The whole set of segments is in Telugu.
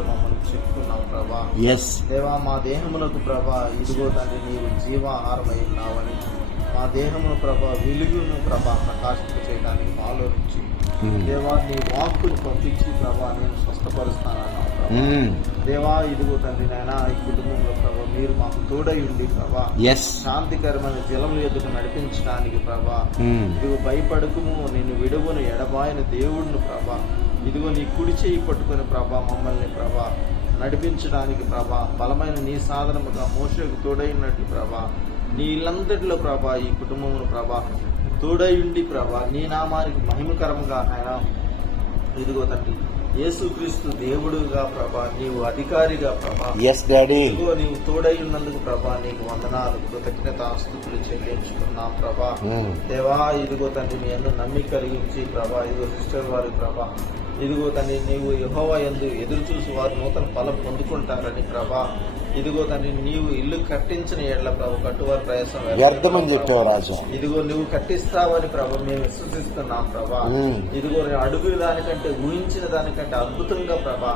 ఆరాధనలో మమ్మల్ని చెప్పుకున్నాం ప్రభా. దేవా, మా దేహమునకు ప్రభా ఇదిగో తండ్రి నీవు జీవాహారమై ఉన్నావని, మా దేహమును ప్రభా వెలుగును ప్రభా ప్రకాశింప చేయడానికి మాలో నుంచి దేవా నీ వాక్కును పంపించి ప్రభా నేను స్వస్థపరుస్తానన్నావు ప్రభా. దేవా ఇదిగో తండ్రి నాయన ఈ కుటుంబంలో ప్రభా మీరు మాకు తోడై ఉండి ప్రభా శాంతికరమైన జలముల ఎదుట నడిపించడానికి ప్రభా ఇదిగో భయపడకుము, నిన్ను విడువను ఎడబాయని దేవుడును ప్రభా. ఇదిగో నీ కుడి చేయి పట్టుకుని ప్రభా మమ్మల్ని ప్రభా నడిపించడానికి ప్రభా బలమైన నీ సాధనముగా మోషేకు తోడైనట్లు ప్రభా నీ ఇల్లంతటిలో ప్రభా ఈ కుటుంబమును ప్రభా తోడై ఉండి ప్రభా నీ నామానికి మహిమకరంగా ఆయన ఇదిగో తండ్రి యేసుక్రీస్తు దేవుడుగా ప్రభా నీవు అధికారిగా ప్రభా ఇదిగో నీవు తోడై ఉన్నందుకు ప్రభా నీకు వందనాలు కృతజ్ఞతాస్తుతులు చెల్లించుకున్నాం ప్రభా. దేవా ఇదిగో తండ్రి నీ యందు నమ్మిక కలిగించి ప్రభా ఇదిగో సిస్టర్ వారి ప్రభా ఇదిగో తండ్రి నీవు యెహోవా యందు ఎదురు చూసి వారు నూతన ఫలం పొందుకుంటారని ప్రభా. ఇదిగో తండ్రి నీవు ఇల్లు కట్టించిన ఏళ్ల ప్రభు కట్టువారి ప్రయాసం వ్యర్థమని చెప్పావు రాజా. ఇదిగో నువ్వు కట్టిస్తావని ప్రభు మేము విశ్వసిస్తున్నాం ప్రభా. ఇదిగో అడుగు దానికంటే ఊహించిన దానికంటే అద్భుతంగా ప్రభా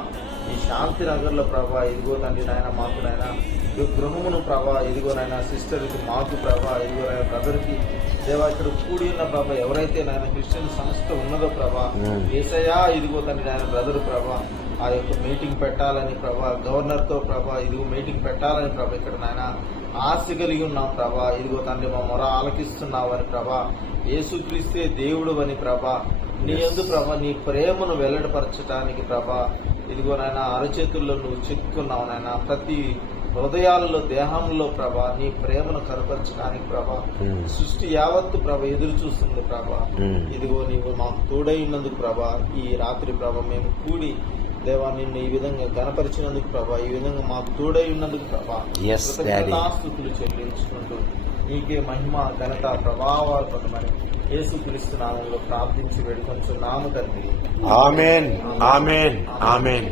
ఈ శాంతి నగర్ లో ప్రభా ఇదిగో తండ్రి నాయన మాకు నాయన గృహమును ప్రభా ఇదిగో నాయన సిస్టర్ కి మాకు ప్రభా ఇదిగో నాయన బ్రదర్ కి దేవా ఇక్కడ కూడి ఉన్న ప్రభా ఎవరైతే నాయన క్రిస్టియన్ సంస్థ ఉన్నదో ప్రభా యేసయ్యా ఇదిగో తండ్రి నాయన బ్రదర్ ప్రభా ఆ యొక్క మీటింగ్ పెట్టాలని ప్రభా గవర్నర్ తో ప్రభా ఇదిగో మీటింగ్ పెట్టాలని ప్రభా ఇక్కడ నాయన ఆశ కలిగి ఉన్నాం ప్రభా. ఇదిగో తండ్రి మా మొర ఆలకిస్తున్నావని ప్రభా యేసుక్రీస్తే దేవుడు అని ప్రభా నీ యందు ప్రభా నీ ప్రేమను వెల్లడిపరచడానికి ప్రభా ఇదిగో నాయన అరచేతుల్లో నువ్వు చెక్కున్నావు నాయన ప్రతి హృదయాలలో దేహంలో ప్రభా నీ ప్రేమను కనపరచడానికి ప్రభా సృష్టి యావత్తు ప్రభా ఎదురు చూస్తుంది ప్రభా. ఇదిగో నీవు మాకు తోడై ఉన్నందుకు ప్రభా ఈ రాత్రి ప్రభా మేము కూడి దేవా నిన్ను ఈ విధంగా గణపరిచినందుకు ప్రభా ఈ విధంగా మాకు తోడై ఉన్నందుకు ప్రభా కృతజ్ఞతాస్తుతులు చెల్లించుకుంటూ నీకే మహిమ ఘనత ప్రభావాలు పొందమని యేసుక్రీస్తు నామములో ప్రార్థించి వేడుకొంచున్నాము తండ్రి. ఆమేన్ ఆమేన్ ఆమేన్.